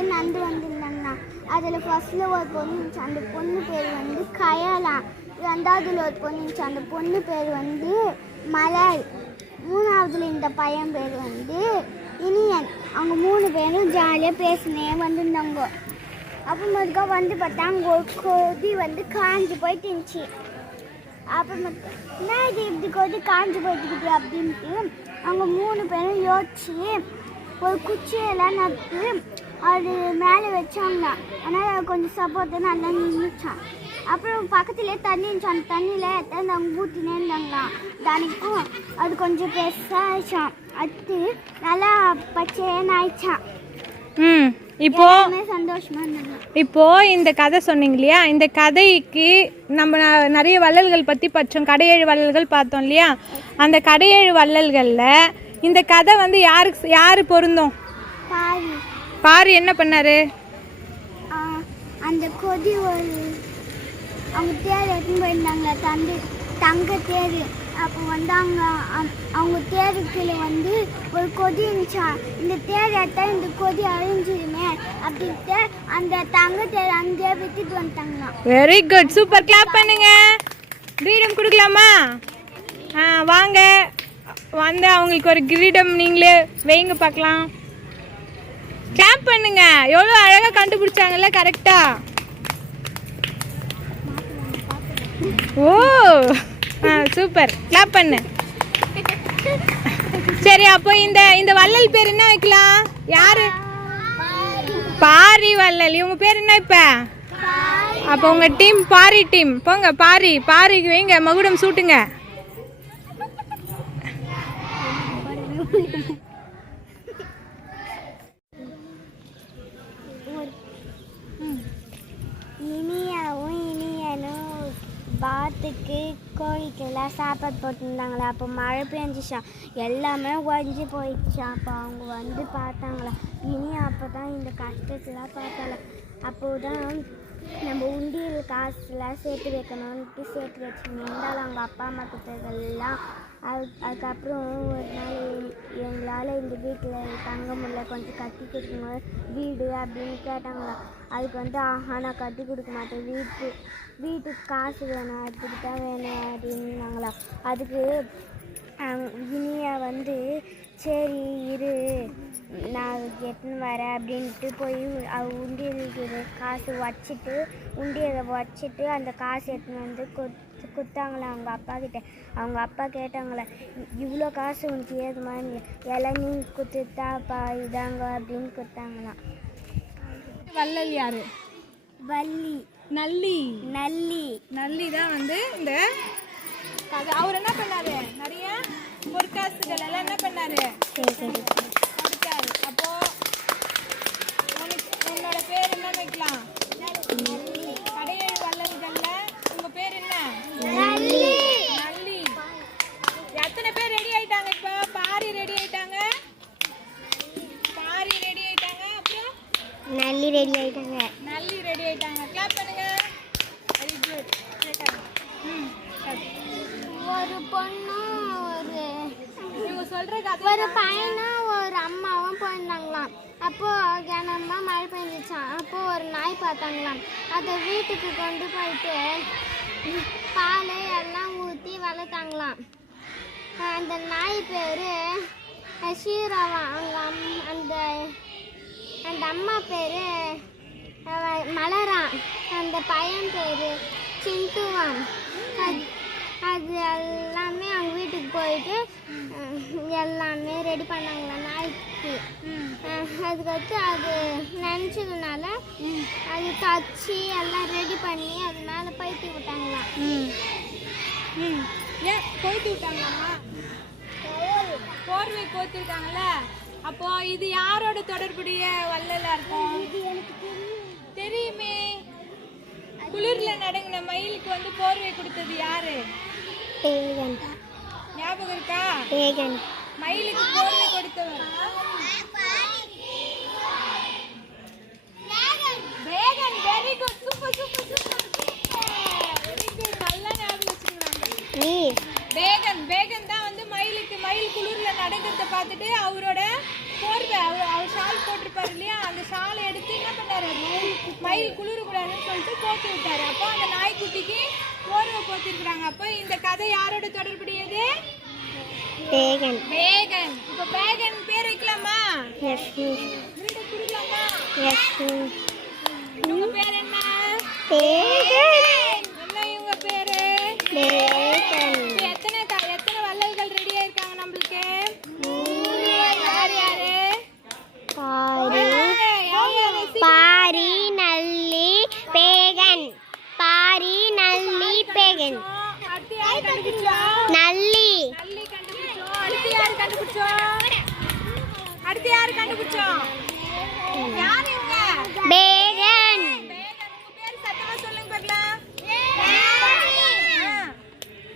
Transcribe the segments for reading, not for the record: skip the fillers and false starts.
பேர் நடந்து வந்திருந்தாங்கண்ணா. அதில் ஃபர்ஸ்ட்டில் ஒரு பொண்ணு இருந்துச்சு, அந்த பொண்ணு பேர் வந்து கயாலாம். ரெண்டாவதுல ஒரு பொண்ணு இருந்துச்சு, அந்த பொண்ணு பேர் வந்து மலர். மூணாவதுல இந்த பையன் பேர் வந்து இனியன். அவங்க 3 பேரும் ஜாலியாக பேசினே வந்துருந்தாங்க. அப்புறமேட்டுக்கா வந்து பார்த்தா அங்கே ஒரு கொதி வந்து காஞ்சி போயிட்டு இருந்துச்சு. அப்புறமேட்டு என்ன இது இப்படி கொதி காஞ்சி போயிட்டுக்குது அப்படின்ட்டு அவங்க 3 பேரும் யோசிச்சு ஒரு குச்சியெல்லாம் நட்டு அது மேலே வச்சாங்க. ஆனால் கொஞ்சம் சப்போர்ட்டு நல்லா நின்றுச்சான். அப்புறம் பக்கத்துலேயே தண்ணி இருந்துச்சு, அந்த தண்ணியில் எடுத்து அவங்க ஊற்றினே இருந்தாங்களாம். தனிக்கும் அது கொஞ்சம் பெருசாக ஆயிடுச்சான். அது நல்லா பச்சைன்னு ஆயிடுச்சான். இப்போ சந்தோஷமா இருந்தாங்க. இப்போ இந்த கதை சொன்னீங்க இல்லையா, இந்த கதைக்கு நம்ம நிறைய வள்ளல்கள் பற்றி படித்தோம். கடையேழு வள்ளல்கள் பார்த்தோம் இல்லையா. அந்த கடையேழு வள்ளல்களில் இந்த கதை வந்து யாரு பொருந்தும்? பாரி என்ன பண்ணாரு? அந்த கொதி ஒரு அவங்க தேர் எடுத்துன்னு போயிருந்தாங்களே, தங்க தேர். அப்போ வந்து அவங்க தேருக்குள்ள வந்து ஒரு கொதி இருந்துச்சா. இந்த தேர் எடுத்தா இந்த கொதி அழிஞ்சிருமே அப்படின்ட்டு அந்த தங்க தேர் அங்கேயே விட்டுட்டு வந்துட்டாங்க. வெரி குட், சூப்பர், கிளாப் பண்ணுங்க. கிரீடம் கொடுக்கலாமா? வாங்க வந்து அவங்களுக்கு ஒரு கிரீடம் நீங்களே வைங்க பார்க்கலாம். கிளாப் பண்ணுங்க. எவ்வளோ அழகாக கண்டுபிடிச்சாங்கல்ல கரெக்டா. ஓ சூப்பர், கிளாப் பண்ணு. சரி, அப்போ இந்த வள்ளல் பேர் என்ன வைக்கலாம்? யாரு? பாரி வள்ளல். இவங்க பேர் என்ன இப்ப? அப்போ உங்க டீம் பாரி டீம். போங்க பாரிக்கு வைங்க, மகுடம் சூட்டுங்க. பாத்துக்கு கோழிக்கெல்லாம் சாப்பாடு போட்டுருந்தாங்களா. அப்போ மழை பெஞ்சிச்சான், எல்லாமே உடஞ்சி போயிடுச்சான். அப்போ அவங்க வந்து பார்த்தாங்களா. இனி அப்போ தான் இந்த கஷ்டத்தெல்லாம் பார்த்தால. அப்போதான் நம்ம உண்டியல் காசுலாம் சேர்த்து வைக்கணும்ட்டு சேர்த்து வச்சுருந்தாலும் அவங்க அப்பா அம்மா கிட்டலாம். அதுக்கப்புறம் ஒரு நாள் எங்களால் இந்த வீட்டில் தங்க முடியல, கொஞ்சம் கட்டி கொடுக்குங்க வீடு அப்படின்னு கேட்டாங்களா. அதுக்கு வந்து நான் கட்டி கொடுக்க மாட்டேன், வீட்டுக்கு காசு வேணும், அதுக்கு தான் வேணும் அப்படின்னாங்களா. அதுக்கு இனியா வந்து சரி இரு நான் எட்டுன்னு வரேன் அப்படின்ட்டு போய் உண்டியலுக்கு காசு உண்டியலை வச்சுட்டு அந்த காசு எடுத்துன்னு வந்து கொடுத்தாங்களா அவங்க அப்பா கிட்ட. அவங்க அப்பா கேட்டாங்களே, இவ்வளோ காசு உனக்கு ஏதுமா, எல்லாம் நீ கொடுத்துட்டாப்பா இதாங்க அப்படின்னு கொடுத்தாங்களாம். வள்ளல் யாரு? வள்ளி. நல்லி தான் வந்து இந்த கதை. அவர் என்ன பண்ணாரு? நிறைய பொற்காசுகள் எல்லாம் என்ன பண்ணாரு? கொடுத்தாரு. அப்போ உன்னோட பேர் என்ன வைக்கலாம்? கடையேழு வள்ளல்கள்ல உங்க பேர் என்ன? நல்லி. எத்தனை பேர் ரெடி ஆயிட்டாங்க? இப்போ பாரி ரெடி ஆயிட்டாங்க, அப்புறம் நல்லி ரெடி ஆயிட்டாங்க. கிளாப் பண்ணுங்க. Very good. ஒரு பொண்ணு ஒரு பையனும் ஒரு அம்மாவும் போயிருந்தாங்களாம். அப்போ கனமா மழை பெஞ்சிச்சான். அப்போ ஒரு நாய் பார்த்தாங்களாம். அதை வீட்டுக்கு கொண்டு போயிட்டு பால் எல்லாம் ஊற்றி வளர்த்தாங்களாம். அந்த நாய் பேர் ஷீராவா. அந்த அம்மா பேர் மலரான். அந்த பையன் பேர் சிந்துவான். அது எல்லாமே அவங்க வீட்டுக்கு போயிட்டு எல்லாமே ரெடி பண்ணாங்களா நாய்க்கு. அதுக்கடுத்து அது நினச்சதுனால அது தச்சு எல்லாம் ரெடி பண்ணி அது மேலே பைத்தி விட்டாங்களாம். ஏன் கோத்து விட்டாங்களாமா? போர்வை கோத்து விட்டாங்கல்ல. அப்போ இது யாரோட தொடர்புடைய வள்ளலா இருக்கும்? தெரியுமே. குளிர்ல நடங்கின மயிலுக்கு வந்து போர்வை கொடுத்தது யாரு? ஞாபகம் இருக்கா? மயிலுக்கு போர்வை கொடுத்தவர் வேகன். Very good, super. Very good, நல்லா ஞாபகம் வச்சுக்கிறாங்க. வேகன் தான் வந்து மயில் குளிர்ல நடக்கிறத பார்த்துட்டு அவரோட போர்வை, அவர் ஷால் போட்டிருப்பாரு இல்லையா, அந்த ஷாலை எடுத்து மயில் குளிரக்கூடாதுன்னு சொல்லிட்டு போத்தி விட்டாரு. அப்போ அந்த நாய்க்குட்டிக்கு போர்வை போத்திருக்கிறாங்க. அப்போ இந்த கதை யாரோட தொடர்புடையது? பேகன். பேகன். இப்போ பேகன் பேர் வைக்கலாமா? எஸ் கொடுக்கலாமா? எஸ். உங்க பேர் என்ன? பேகன். என்ன இவங்க பேரு? பேகன். எத்தனை வள்ளல்கள் ரெடியா இருக்காங்க நம்மளுக்கு? யார் யாரு? பாரி நல்லி பேகன். பாரி நல்லி பேகன். அடுத்து யார் கண்டுபிடிச்சோம்? நல்லி. நல்லி கண்டுபிடிச்சோம். அடுத்து யார் கண்டுபிடிச்சோம்? அடுத்து யார் கண்டுபிடிச்சோம்? யார் இவங்க? பேகன். பேகன். உங்க பேர் சத்தமா சொல்லுங்க பார்க்கலாம்.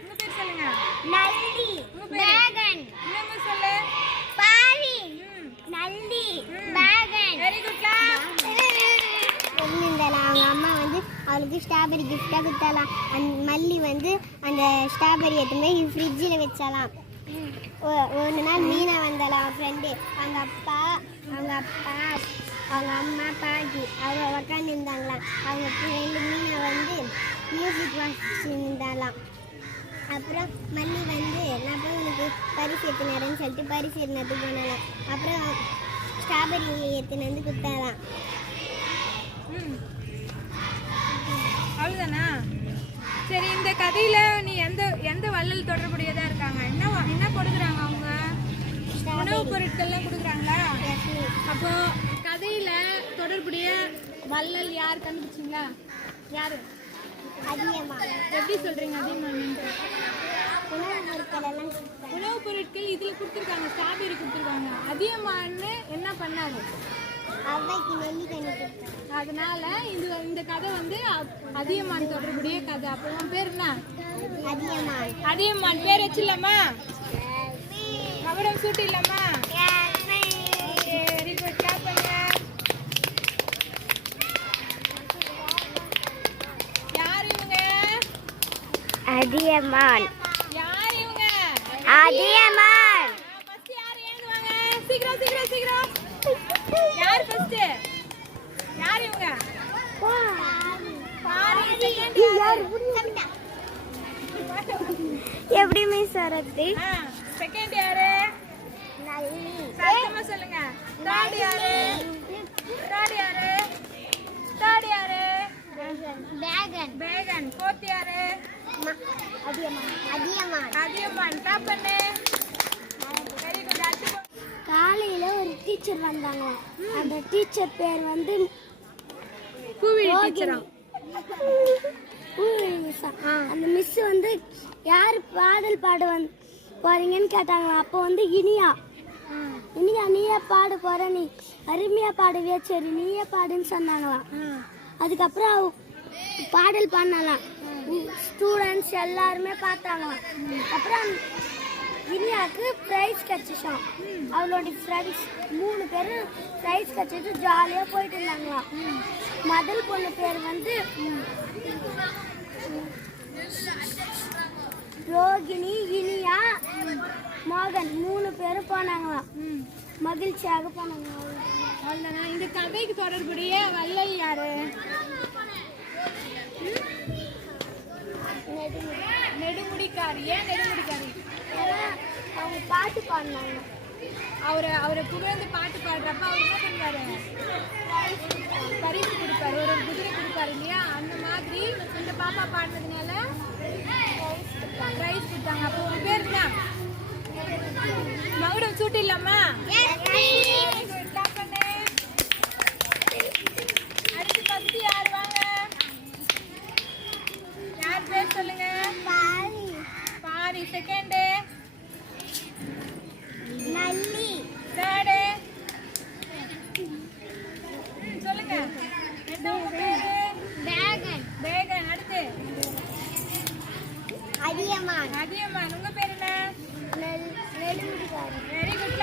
உங்க பேர் சொல்லுங்க. நல்லி. உங்க பேர்? பேகன். இன்னொன்னு சொல்லு. பாரி நல்லி பேகன். வெரி குட்லா. அவங்க அம்மா வந்து அவளுக்கு ஸ்ட்ராபெரி கிஃப்டாக கொடுத்தாலாம். அந்த மல்லி வந்து அந்த ஸ்ட்ராபெரி எடுத்துமே ஃப்ரிட்ஜில் வச்சாலாம். ஒரு நாள் மீனா வந்தாலாம் ஃப்ரெண்டு. அவங்க அப்பா அவங்க அம்மா பாட்டி அவங்க உக்காந்து இருந்தாங்களாம். அவங்க ஃப்ரெண்டு மீனா வந்து மியூசிக் வாசிச்சுருந்தாலாம். அப்புறம் மல்லி வந்து நான் போய் உனக்கு பரிசு எடுத்துனாருன்னு சொல்லிட்டு பரிசு எடுத்துனது போனாலாம். அப்புறம் ஸ்ட்ராபெரி எடுத்துன்னு வந்து கொடுத்தாலாம். அவ்வளோதானா? சரி, இந்த கதையில நீ எந்த வள்ளல் தொடர்புடையதா இருக்காங்க? என்ன கொடுக்குறாங்க அவங்க? உணவுப் பொருட்கள்லாம் கொடுக்குறாங்களா? அப்போ கதையில தொடர்புடைய வள்ளல் யார் கண்டுபிடிச்சிங்களா? யாரு? எப்படி சொல்றீங்க? உணவுப் பொருட்கள் இதுல கொடுத்துருக்காங்க. ஸ்ட்ராபெரி கொடுத்துருக்காங்க. அதியமான்னு என்ன பண்ணாரு? அதனால இந்த கதை வந்து அதியமான் தொடர்புடைய கதை. அப்போ உன் பேர் என்ன? அதியமான் பேர் வச்சிடலாமா? மகுடம் சூட்டிடலாமா? Very good. கிளாப் பண்ணுங்க. யார் இவங்க? அதியமான். யார் இவங்க? அதியமான். ஃபர்ஸ்ட் யார் ஏந்துவாங்க? சீக்கிரம் சீக்கிரம் சீக்கிரம். யார் ஃபர்ஸ்ட்? யார் இவங்க? பாரி. செகண்ட் யார்? எப்படி மிஸ் அரத்தி? செகண்ட் யாரு? நல்லி. சத்தமா சொல்லுங்க. தேர்ட் யாரு? தேர்ட் யாரு? தேர்ட் யாரு? பேகன். பேகன். ஃபோர்த் யாரு? அதியமான். டாப் பண்ணு. Very good. அடுத்து காலையில ஒரு டீச்சர் வந்தாங்க. அந்த டீச்சர் பேர் வந்து பூவிழி டீச்சரா? பூவிழி மிஸ். அந்த மிஸ் வந்து யார் பாடல் பாட போறீங்கன்னு கேட்டாங்களா. அப்போ வந்து இனியா நீயே பாட போற, நீ அருமையா பாடுவியா, சரி நீயே பாடுன்னு சொன்னாங்களாம். அதுக்கப்புறம் பாடல் பண்ணலாம். ஸ்டூடெண்ட்ஸ் எல்லாருமே பார்த்தாங்களாம். அப்புறம் இனியாவுக்கு ப்ரைஸ் கிடச்சிச்சான். அவளோட ஃப்ரெண்ட்ஸ் 3 பேர் ப்ரைஸ் கிடச்சிட்டு ஜாலியாக போயிட்டு இருந்தாங்களாம். முதல் பொண்ணு பேர் வந்து ரோகிணி, இனியா, மோகன் 3 பேரும் போனாங்களாம். மகிழ்ச்சியாக போனாங்க. அவ்வளோதானா? இந்த கதைக்கு தொடர்புடைய வள்ளல் யாரு? நெடுமுடிக்காரி. ஏன் நெடுமுடிக்காரி? அவங்க பாட்டு பாடினாங்க. அவரை புகழ்ந்து பாட்டு பாடுறப்ப அவர் என்ன பண்ணுவாரு? பரிசு கொடுப்பாரு. ஒரு குதிரை கொடுப்பாரு இல்லையா? அந்த மாதிரி இந்த பாப்பா பாடினதுனால ப்ரைஸ் கொடுத்தாங்க. அப்போ உங்க பேர் என்ன? மகுடம் சூட்டிடலாமா? அடுத்து ஃபர்ஸ்ட் யார்? வாங்க. யார் பேர் சொல்லுங்க? பாரி. செகண்ட் நல்லி. தேர்டு சொல்லுங்க. என்ன உங்க பேரு? பேகன். அடுத்து அதியமான். அதியமான். உங்க பேர் என்ன? நெடுமுடிக்காரி. Very good.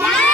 யார்